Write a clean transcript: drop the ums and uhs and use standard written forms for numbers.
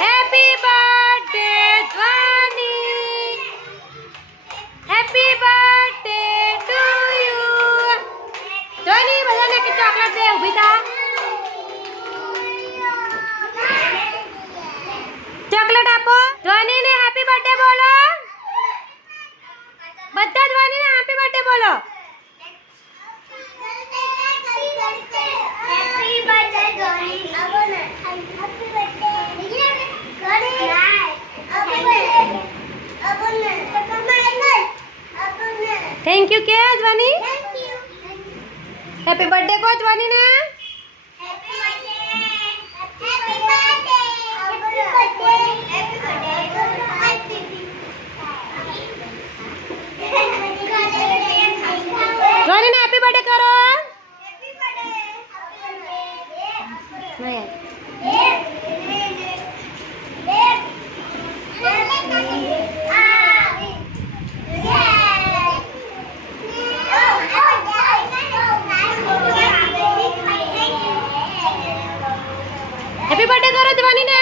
Happy birthday Dhvani, happy birthday to you. Dhvani બધાને કે ચોકલેટ દે, ઊભી થા. ચોકલેટ આપો. ધ્વનીને હેપી બર્થડે બોલો. બધા ધ્વનીને હેપી બર્થડે બોલો. थैंक यू क्या ध्वनि. हैप्पी बर्थडे को ध्वनि ने. ध्वनि ने हैप्पी बर्थडे करो. हैप्पी बर्थडे करो ध्वनि ने.